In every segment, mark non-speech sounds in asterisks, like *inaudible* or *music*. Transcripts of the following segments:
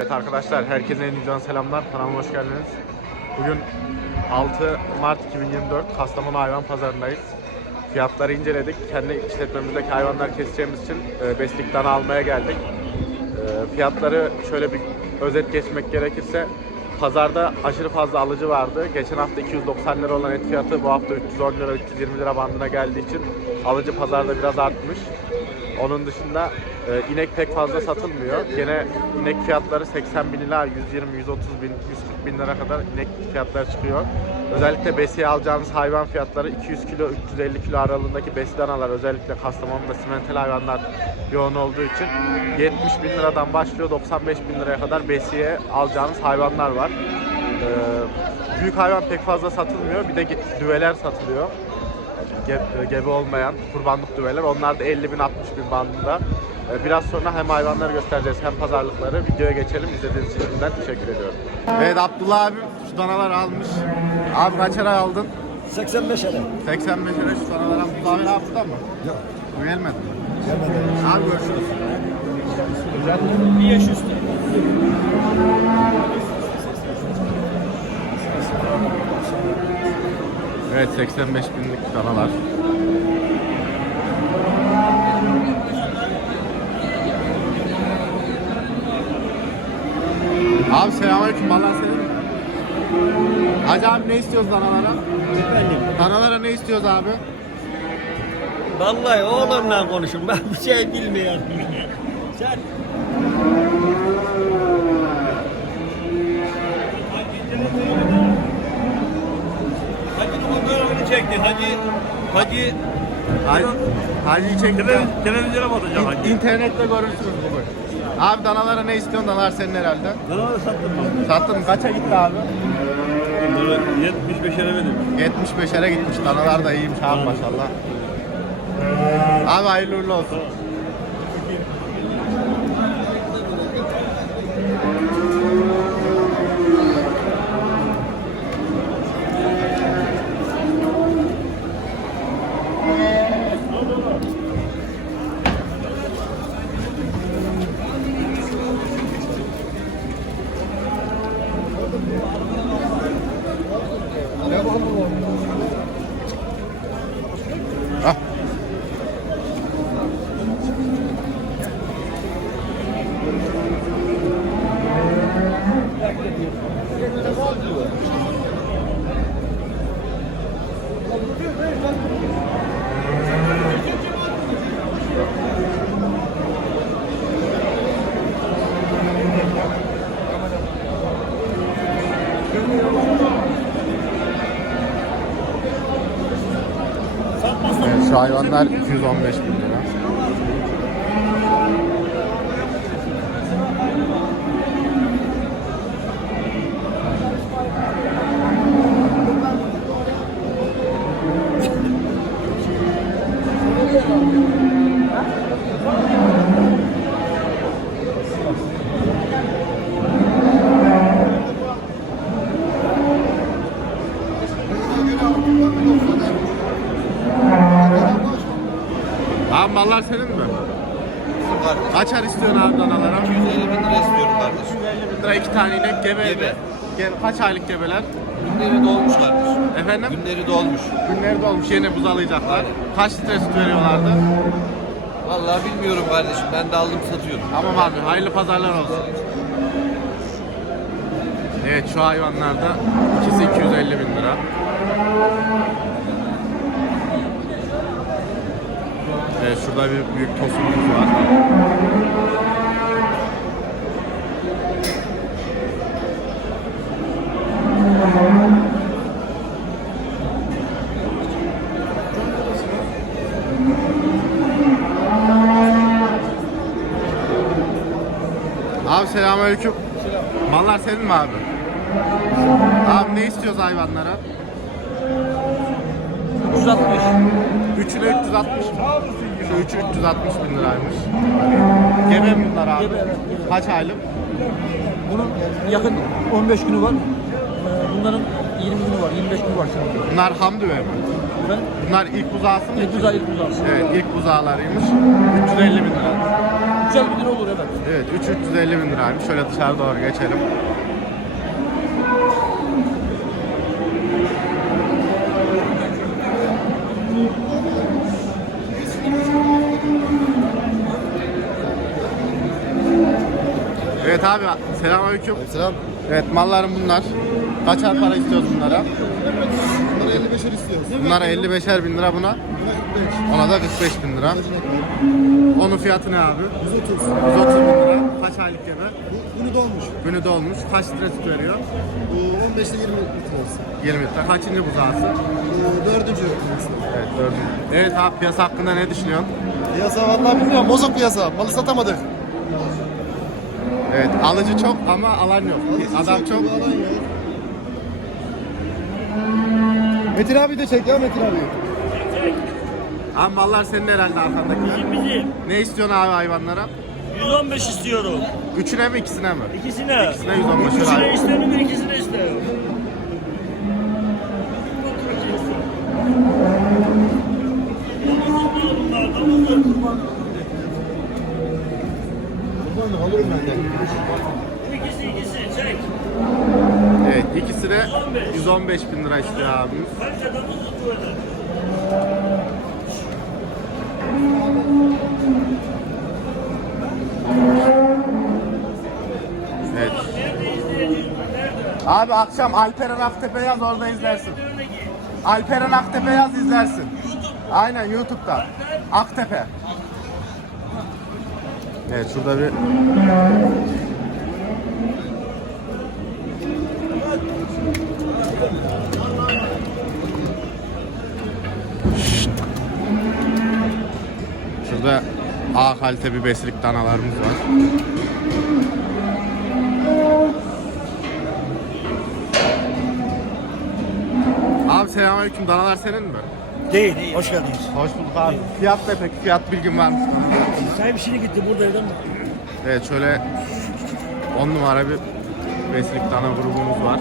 Evet arkadaşlar herkese en güzel selamlar. Kanalıma hoş geldiniz. Bugün 6 Mart 2024 Kastamonu Hayvan Pazarındayız. Fiyatları inceledik. Kendi işletmemizdeki hayvanlar keseceğimiz için e, beslikten almaya geldik. E, fiyatları şöyle bir özet geçmek gerekirse pazarda aşırı fazla alıcı vardı. Geçen hafta 290 lira olan et fiyatı bu hafta 310 lira 320 lira bandına geldiği için alıcı pazarda biraz artmış. Onun dışında e, inek pek fazla satılmıyor. Gene inek fiyatları 80 bin ila 120, 130 bin, 140 bin lira kadar inek fiyatları çıkıyor. Özellikle besiye alacağınız hayvan fiyatları 200 kilo, 350 kilo aralığındaki besi danalar özellikle Kastamonu'da simental hayvanlar yoğun olduğu için 70 bin liradan başlıyor 95 bin liraya kadar besiye alacağınız hayvanlar var. E, büyük hayvan pek fazla satılmıyor. Bir de düveler satılıyor ge- gebe olmayan kurbanlık düveler. Onlar da 50 bin 60 bin bandında. Ee, Biraz sonra hem hayvanları göstereceğiz hem pazarlıkları. Videoya geçelim. İzlediğiniz için şimdiden teşekkür ediyorum. Evet Abdullah abi şu danalar almış. Abi kaç lira aldın? 85 lira. 85 lira şu danalar Abdullah abi abi burada mı? Yok. Bu gelmedi mi? Gelmedi. Abi görüşürüz. Bir yaş üstü. Evet 85 binlik danalar. Abi selamünaleyküm. Vallahi senin. Hacı abi ne istiyoruz danalara? Danalara ne istiyoruz abi? Vallahi oğlumla konuşun. Ben bir şey bilmiyorum. *laughs* Sen çekti. Hacı, Hacı Hacı, Hacı'yı çekti. televiz- televizyona mı atacak Hacı? İn- İnternette görürsünüz bugün. Abi danalara ne istiyorsun? Danalar senin herhalde. Kanalı sattım mı? Sattın mı? Kaça gitti abi? Bunları 75 lira verdim. 75'lere gitmiş. Danalar da iyiymiş abi maşallah. Abi hayırlı uğurlu olsun. Şu hayvanlar 215 bin. Abi mallar senin mi? Kaçar istiyorsun abi danalara? 250 bin lira istiyorum kardeşim. 150 bin lira iki tane inek gebe. Gebe. Ge- kaç aylık gebeler? Günleri dolmuş kardeşim. Efendim? Günleri dolmuş. Günleri dolmuş yeni buzalayacaklar. Aynen. Kaç litre süt veriyorlardı? Vallahi bilmiyorum kardeşim. Ben de aldım satıyorum. Tamam abi hayırlı pazarlar olsun. Evet şu hayvanlarda ikisi 250 bin lira. Evet şurada bir büyük tosunumuz var. Abi selamünaleyküm. Mallar senin mi abi? Abi ne istiyoruz hayvanlara? 360. Üçüne 360 mı? Şu üçü 360 bin liraymış. Gebe mi bunlar abi? Gebe, evet, gebe. Kaç aylık? Bunun yakın 15 günü var. Ee, Bunların 20 günü var, 25 günü var şimdi. Bunlar hamdüve mi? Ben Bunlar ilk buzağısı mı? ilk buzağı ilk buzağı. Evet ilk buzağlarıymış. 350 bin lira. 350 bin lira olur evet. Evet 3 350 bin liraymış. Şöyle dışarı doğru geçelim. Evet abi selamünaleyküm. Selam. Evet mallarım bunlar. Kaçar para istiyoruz bunlara? Bunları 55'er istiyoruz. Bunlara 55'er bin lira buna. Ona da 45 bin lira. Onun fiyatı ne abi? 130. 130 bin lira. Kaç aylık gebe? Bunu dolmuş. Günü dolmuş. Kaç litre süt veriyor? Bu 15 ile 20 litresi. 20 litre. Kaçıncı buzağısı? Bu dördüncü. Evet dördüncü. Evet abi piyasa hakkında ne düşünüyorsun? Piyasa vallahi bilmiyorum. Bozuk piyasa. Malı satamadık. Evet alıcı çok ama alan yok. Adam çok. Bu alan yok. Metin abi de çek ya Metin abi. Abi mallar senin herhalde arkandakiler. Bizim Ne istiyorsun abi hayvanlara? 115 istiyorum. Üçüne mi ikisine mi? İkisine. İkisine 115 lira. İkisine istedim, ikisine isterim. Bunlar damızlık. Kurbanlık alırım ben de. İkisi ikisi çek. Evet ikisi de 115 bin lira istiyor abimiz. Kaç damızlık böyle? Evet. Abi akşam Alperen Aktepe yaz orada izlersin. Alperen Aktepe yaz izlersin. Aynen YouTube'da. Aktepe. Evet şurada bir. Şurada A kalite bir beslik danalarımız var. Abi selamünaleyküm. Danalar senin mi? Değil. Hoş geldiniz. Hoş bulduk abi. Fiyat ne peki? Fiyat bilgin var mı? Sahibi şimdi gitti buradaydı mı? Evet şöyle 10 numara bir beslik dana grubumuz var.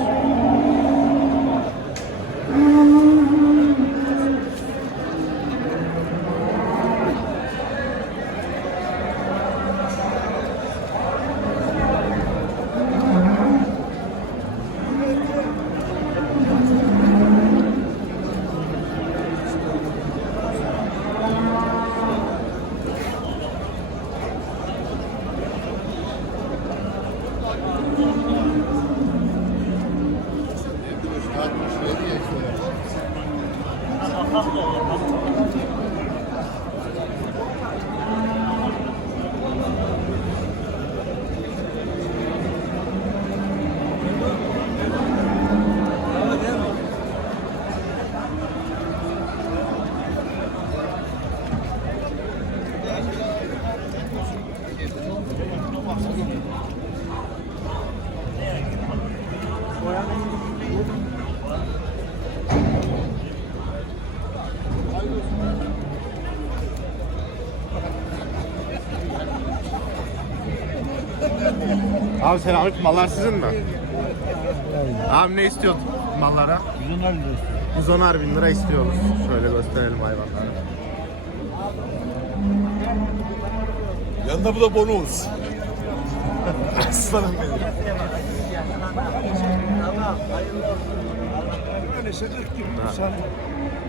Abi selamünaleyküm. Mallar sizin mi? Abi ne istiyorsun mallara? 110'ar bin lira istiyoruz. Şöyle gösterelim hayvanları. Yanında bu da bonus. Aslanım benim. Şöyle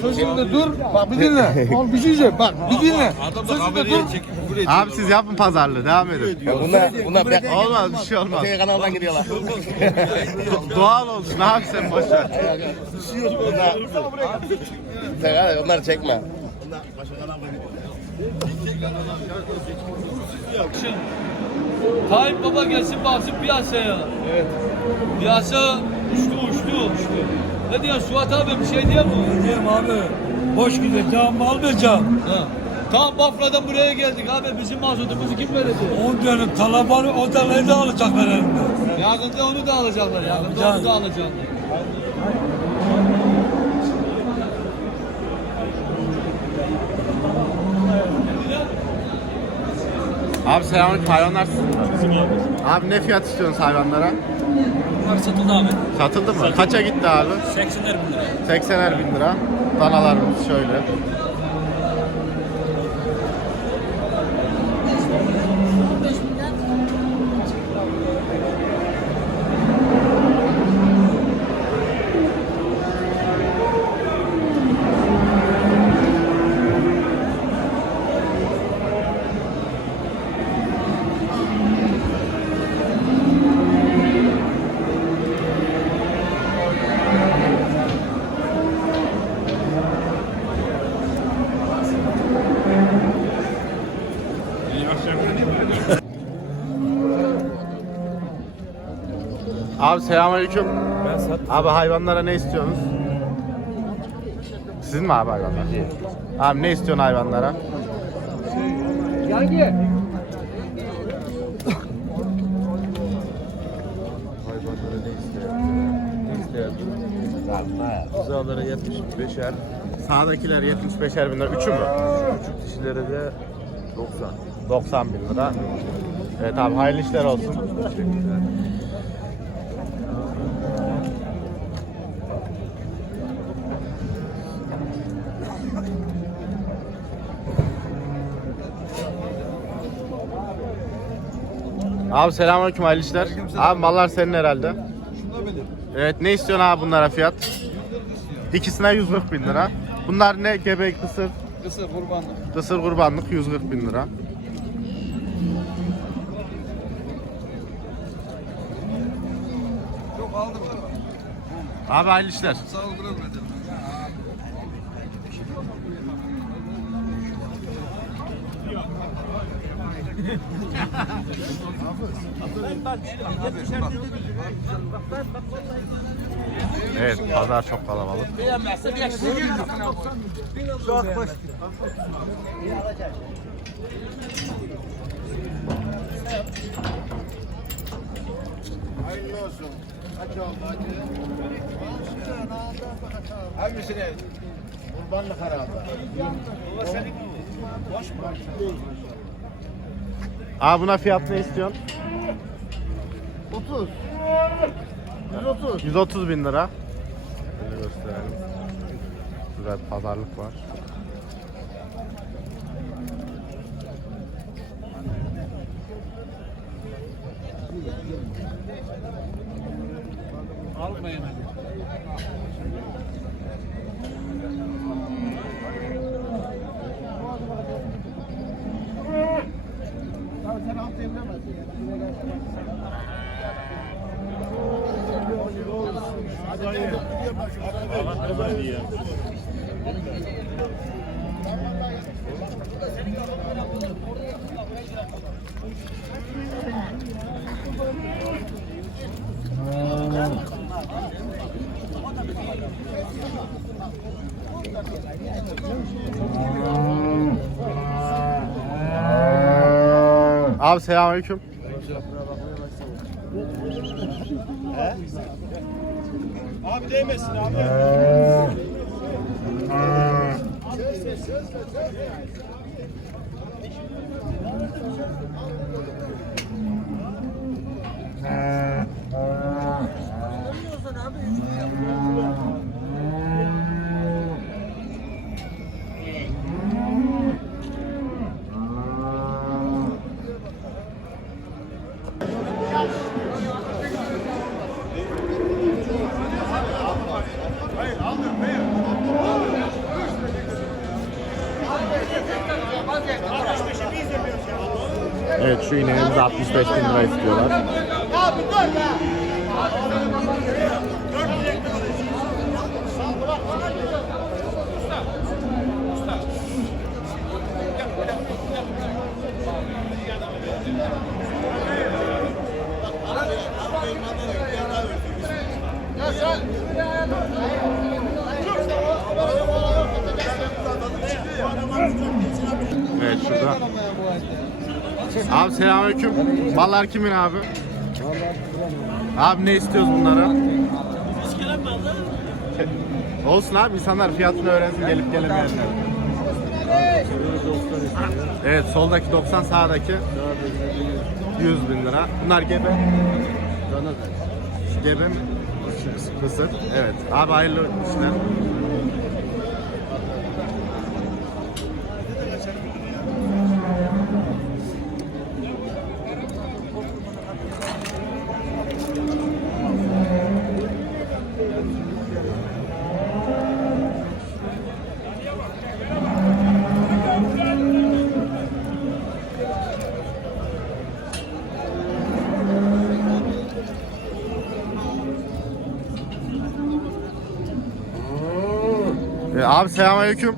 Sözünde dur, bak bir dinle. *laughs* Oğlum bir şey söyle, bak bir dinle. Sözünde dur. Abi siz yapın pazarlığı devam edin. Bunlar, bunlar bırak. Olmaz bir şey olmaz. Öteki kanaldan gidiyorlar. Doğal olsun abi sen boş ver. Bunlar, sen hadi onları çekme. Tayyip Baba gelsin baksın piyasaya. Evet. Piyasa uçtu uçtu. uçtu. Ne diyorsun Suat abi bir şey diyor mu? Diyeyim abi. Boş mı almayacağım? Ha. Tam Bafra'dan buraya geldik abi. Bizim mazotumuzu kim verecek? 10 tane talabanı o talayı da alacaklar elimden. Yakında onu da alacaklar. Yakında Yapacağız. onu da alacaklar. Abi selamünaleyküm hayvanlar. Abi ne fiyat istiyorsunuz hayvanlara? Bunlar satıldı abi. Satıldı mı? Kaça gitti abi? 80'er bin lira. 80'er bin lira. Danalarımız şöyle. Abi selamünaleyküm. Ben. Abi hayvanlara ne istiyorsunuz? Sizin mi abi hayvanlar? Abi ne istiyorsun hayvanlara? Hayvanlara ne ister? Ne ister? Buzalara 75'er, Sağdakiler 75'er bin lira. Üçü mü? küçük dişilere de 90. 90 bin lira. Evet abi hayırlı işler olsun. Abi selamünaleyküm hayırlı işler. Abi mallar senin herhalde. Evet ne istiyorsun abi bunlara fiyat? İkisine 140 bin lira. Bunlar ne? Gebe kısır. Kısır kurbanlık. Kısır kurbanlık 140 bin lira. Abi hayırlı işler. Sağ ol bırak Evet pazar çok kalabalık. Hayırlı olsun. Hadi oldu hadi. Hangisini? Kurbanlık herhalde. Abi buna fiyat ne istiyorsun? 30. 130. 130 bin lira. Şöyle gösterelim. Güzel pazarlık var. Kalkmayın hadi. Sen alt evlenemezsin. Hadi. Hadi. Hadi. Hadi. Hadi. Hadi. Hadi. Abi selamünaleyküm. Abi değmesin abi. Evet şu ineğimiz 65 bin lira istiyorlar. Abi selamünaleyküm. Mallar kimin abi? Abi ne istiyoruz bunlara? Olsun abi insanlar fiyatını öğrensin gelip gelemeyenler. Evet soldaki 90 sağdaki 100 bin lira. Bunlar gebe. Gebe mi? Kısır. Evet. Abi hayırlı işler. Ee, abi selamünaleyküm.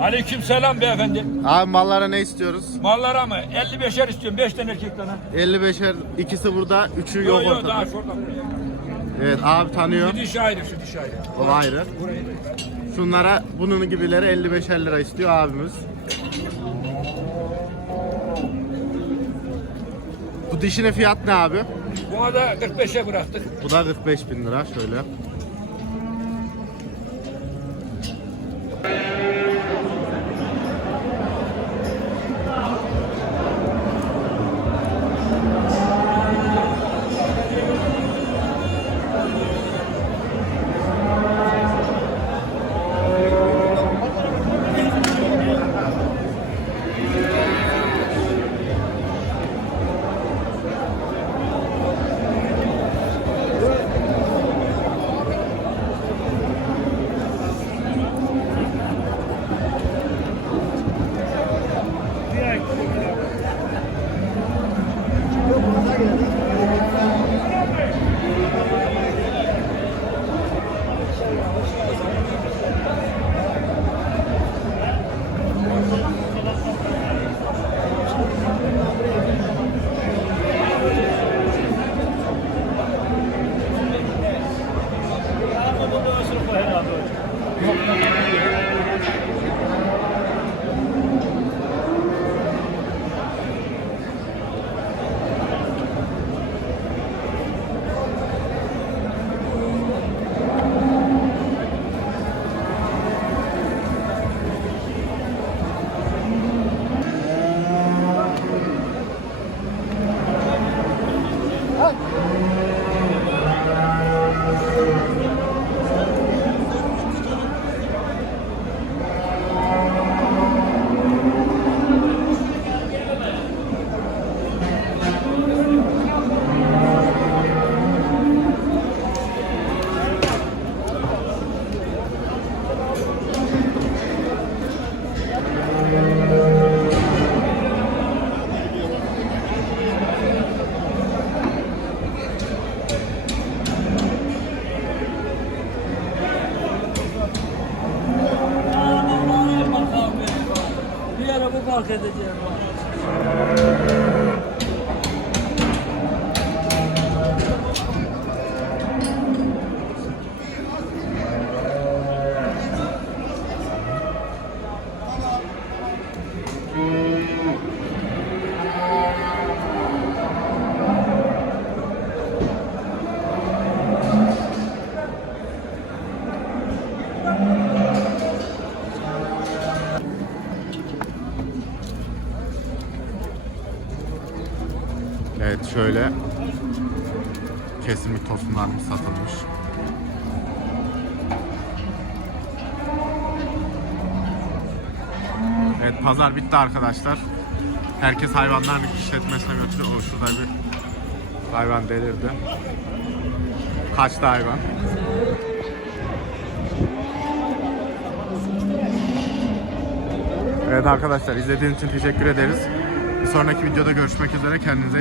Aleyküm selam beyefendi. Abi mallara ne istiyoruz? Mallara mı? 55'er istiyorum. 5 tane erkek tane. 55'er ikisi burada, üçü yok Yok yok ortada. daha şuradan. Evet abi tanıyor. Şu diş ayrı, şu diş ayrı. O ayrı. Şunlara bunun gibileri 55'er lira istiyor abimiz. Bu dişinin fiyat ne abi? Buna da 45'e bıraktık. Bu da 45 bin lira şöyle. Ara bu park edeceğim. Evet şöyle kesimli tosunlarımız satılmış. Evet pazar bitti arkadaşlar. Herkes hayvanlarını işletmesine götürüyor. O şurada bir hayvan delirdi. Kaçtı hayvan. Evet arkadaşlar izlediğiniz için teşekkür ederiz. Bir sonraki videoda görüşmek üzere. Kendinize